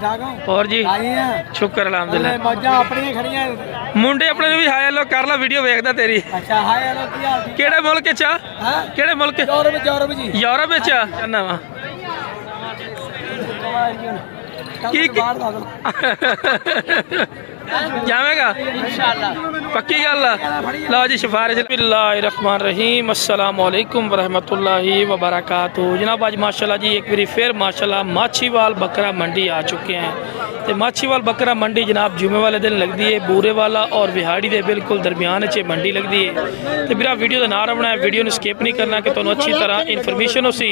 और जी शुक्र अलहमदुलिल्लाह मुंडे अपने भी हाय हेलो कर ला वीडियो देखदा तेरी। अच्छा हाय हेलो की हाल केड़े मुल्क च केड़े मुल्क यूरोप च ना वा की जावेगा इंशाअल्लाह पक्की गल लो जी सिफारिश। बिस्मिल्लाहिर्रहमानिर्रहीम अस्सलाम वालेकुम वरहमतुल्लाहि वबरकातुहू। जनाब आज माशाल्लाह जी एक बार फिर माशाल्लाह माछीवाल बकरा मंडी आ चुके हैं। तो माछीवाल बकरा मंडी जनाब जुमे वाले दिन लगती है बूरे वाला और विहाड़ी के बिल्कुल दरमियान च मंडी लगती है। तो मेरा वीडियो का नाम रखना है, वीडियो ने स्किप नहीं करना कि तुम्हें अच्छी तरह इन्फॉर्मेशन हो सी।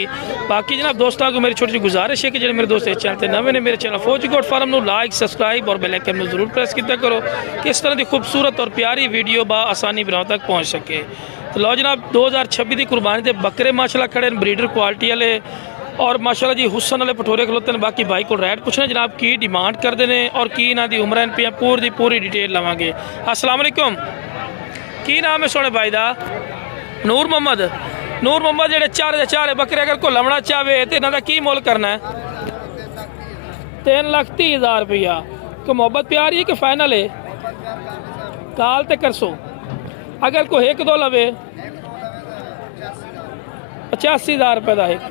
बाकी जनाब दोस्तों को मेरी छोटी सी गुजारिश है कि जो मेरे दोस्त इस चैनल पर नवे ने मेरे चैनल फौजी गोट फार्म को लाइक सब्सक्राइब और बेल आइकन में जरूर प्रेस किया करो कि इस तरह की खूबसूरत और प्यारी वीडियो आसानी बनाव तक पहुँच सके। तो लो जनाब 2026 की कुर्बानी के बकरे माशाल्लाह खड़े ब्रीडर क्वालिटी वाले और माशाल्लाह जी हुसन वाले पठोरे खलोते हैं। बाकी भाई को रेट पूछना जनाब की डिमांड करते हैं और की इन्हों की उम्र पे पूरी डिटेल लवांगे। अस्सलाम वालेकुम की नाम है सोने भाई का? नूर मोहम्मद जेडे चारे बकरे अगर को लवना चाहे तो इन्हों का की मुल करना है? 3,30,000 रुपया। को मोहब्बत प्यार ही कि फाइनल है काल ते कर सो अगर कोई एक दो लवे 85,000 रुपये का एक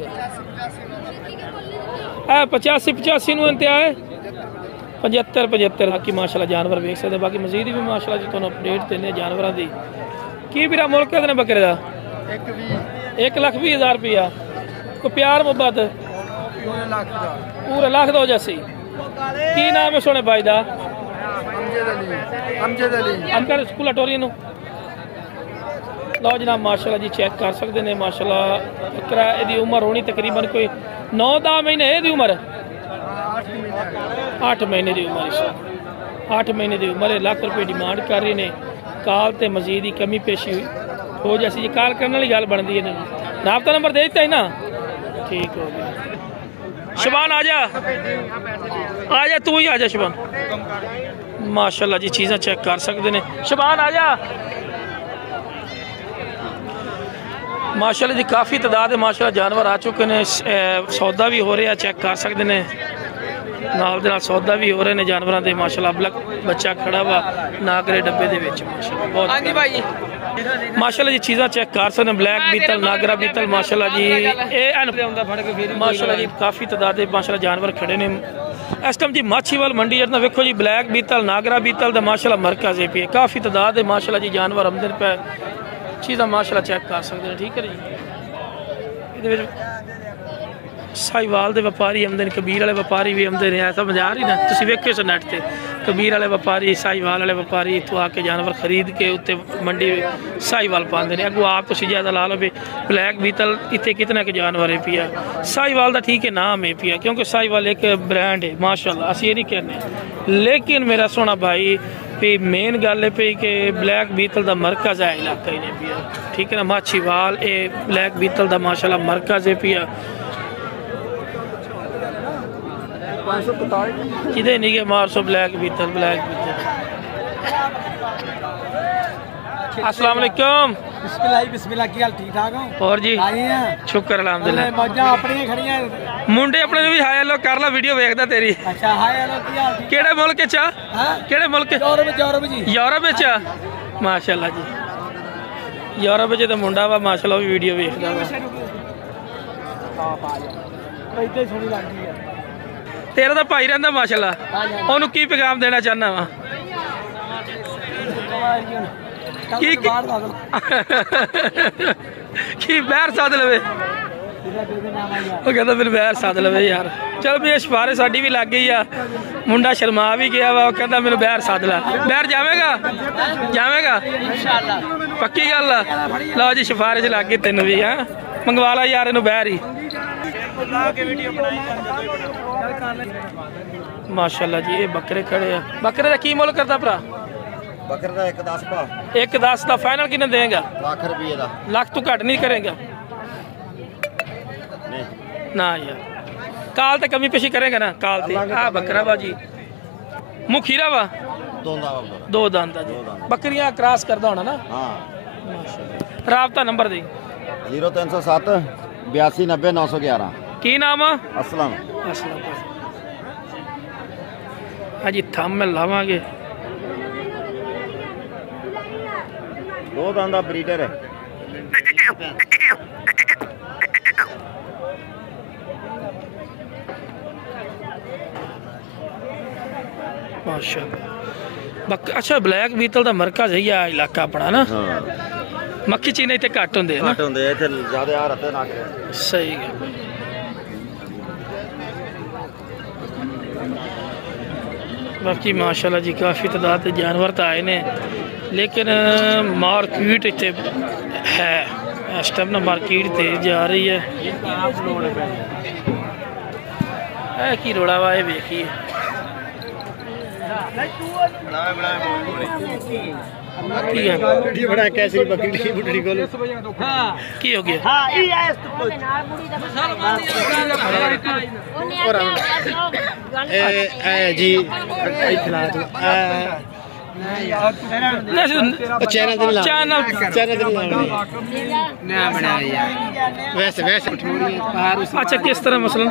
85 नूं इंतहा है 75 बाकी माशाल्लाह जानवर वेख सकते। बाकी मजीद भी माशाल्लाह जी तुहानूं अपडेट देने जानवरों की की मेरा मुल्क कहते हैं बकरे का 1,20,000 रुपया। को प्यार मोहब्बत पूरे लाख दो जैसी की नाम है सोने भाई का? अमजद स्कूल अटोरी नो लो जनाब माशाल्लाह जी चेक कर सकते हैं। माशाल्लाह बकरा यदि उम्र होनी तकरीबन कोई 9-10 महीने यदि उम्र 8 महीने की उम्र 8 महीने की उम्र है। लाख रुपये डिमांड कर रहे हैं। काल तो मजीद ही कमी पेशी हो जैसी जी काल करने वाली गल बनती है। राबता नंबर दे दिता है ना ठीक हो गया। शबान आजा तू ही आजा शबान माशाल्लाह जी चीज़ें चेक कर सकते हैं। शबान आजा माशाल्लाह जी काफ़ी तादाद है माशाल्लाह जानवर आ चुके हैं। सौदा भी हो रहा चेक कर सकते हैं नाल दे नाल सौदा भी हो रहे हैं जानवरों के। माशाल्लाह अबलक बच्चा खड़ा वा नागरे डब्बे दे विच माशाल्लाह बहुत माशाल्लाह जी चीज़ां चेक कर सकते हैं। ब्लैक बीतल नागरा बीतल माशाल्लाह जी माशाल्लाह जी काफ़ी तादाद माशाल्लाह जानवर खड़े ने इस टाइम जी माछीवाल मंडी जब वेखो जी ब्लैक बीतल नागरा बीतल तो माशाल्लाह मरकज़ है पे काफ़ी तादाद है माशाल्लाह जी जानवर आमदन पे चीज़ां माशाल्लाह चेक कर सकते हैं। ठीक है जी ये साहिवाल के व्यापारी आमदे ने कबीर वाले व्यापारी भी आमदे ने समझ आ रही ना तुम वेखो इस नैट से कबीर वाले व्यापारी साहिवाल वाले व्यापारी इतों आके जानवर खरीद के उत्ते मंडी साहिवाल पाते हैं। अगू आप तुम ज़्यादा ला लो भी ब्लैक बीतल इतने कितना के जानवर है पिया साहिवाल का ठीक है नाम है पिया क्योंकि साहिवाल एक ब्रांड है माशाल्लाह असी ये नहीं कहने। लेकिन मेरा सोना भाई भी मेन गल है पी कि ब्लैक बीतल का मरकज़ है इलाका ही नहीं पिया ठीक है ना। माछीवाल ये ब्लैक बीतल का माशाल्लाह मरकज़ है पिया किधे नहीं के मार सो ब्लैक बीतल अस्सलाम वालेकुम बिस्मिल्लाह की हाल ठीक ठाक हो और जी शुक्र अलहमदुलिल्लाह मुंडे अपने भी हाय हेलो कर ला वीडियो देखदा तेरी। अच्छा हाय हेलो की हाल केड़े मुल्क च केड़े मुल्क यूरोप च माशाल्लाह जी यूरोप च तो मुंडा वा माशाल्लाह भी वीडियो देखदा वा तेरा तो भाई रहा माशाल्लाह ओनू की पैगाम देना चाहना वा की बहर साध लवे वो कहता फिर बहर साध लवे यार चल भी सिफारिश साड़ी भी लग गई आ मुंडा शर्मा भी गया वा कहता मैंने बहर साध ला बहर जावेगा पक्की गल लो जी सिफारिश लग गई तेन भी है मंगवा ला यार इनू बहर ही माशाल्लाह जी ये बकरे खड़े हैं। बकरे का की मुल करता भरा? बकरे का 1,10 का फाइनल किन्ने देगा? लाख रुपये का। लाख तू घट नहीं करेगा ना यार काल तो कमी पेशी करेगा ना काल ते आ बकरा बाजी मुखीरा वा दो दांदा जी बकरियां क्रॉस करता होना ना। हाँ राबता नंबर दे 0307 82 90 911 की नाम? असलम जी थम में लावांगे। दो दांत दा ब्रीडर है। माशाअल्लाह। अच्छा ब्लैक बीतल दा मरकज है या इलाका अपना ना। हाँ मक्खी चीने इत्थे घट हुंदे ना। घट होंदे इत्थे ज्यादा आ रहते ना के। सही है। बाकी माशाल्लाह जी काफ़ी तादाद के जानवर तो आए ने, लेकिन मार्केट इतने है इस टाइम ना, मार्केट तेज जा रही है। की रोड़ा वा वेखिए कैसी बकरी बुढ़ी को की हो गया। जी वैसे वैसे अच्छा किस तरह मसलन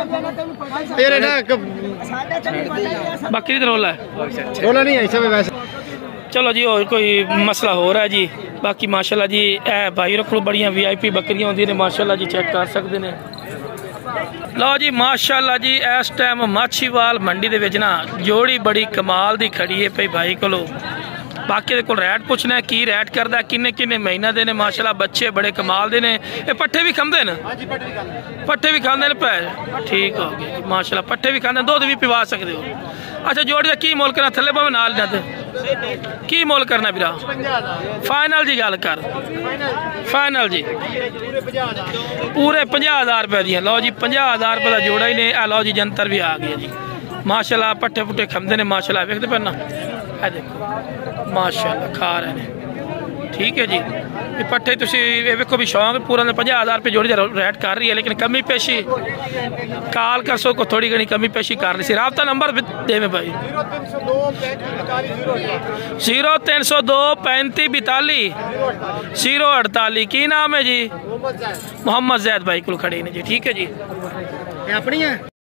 बकरी तो रोला है रोला नहीं है सब वैसे। चलो जी और कोई मसला हो रहा है जी। बाकी माशाल्लाह जी ए भाई रखो बड़ियां VIP बकरियां होंदी ने माशाल्लाह जी, चेक कर सकते हैं। लो जी माशाल्लाह जी इस टाइम माछीवाल मंडी दे विच ना जोड़ी बड़ी कमाल दी खड़ी है पई भाई कोलो। बाकी दे कोल रेट पुछना है की रेट करदा, किन्ने किन्ने महीना दे ने माशाल्लाह, बच्चे बड़े कमाल दे ने। ये पट्ठे भी खांदे न, पट्ठे भी खांदे ने पै ठीक हो गया माशाल्लाह, पट्ठे भी खांदे, दूध भी पिवा सकते हो। अच्छा जोड़ी दा की मोल करना, थल्ले भावे नाल ना ते की मोल करना वीरा? फाइनल जी गल कर, फाइनल जी पूरे 50,000 रुपए दी। लो जी 50,000 रुपए का जोड़ा ही ने। लो जी जंतर भी आ गया जी माशाल्लाह, पट्ठे पुट्ठे खांदे ने माशाल्लाह, वेखदे पे ना ए देखो माशाल्लाह खा रहे हैं। ठीक है जी ये पट्ठे तुसी वेखो भी शौक पूरा 50,000 रुपये जोड़ी रेट कर रही है, लेकिन कमी पेशी काल कर सो को थोड़ी घनी कमी पेशी कर रही सी। राबता नंबर देवे भाई 0302 35 42 048। की नाम है जी? मोहम्मद जैद भाई को खड़े ने जी। ठीक है जी अपनी है।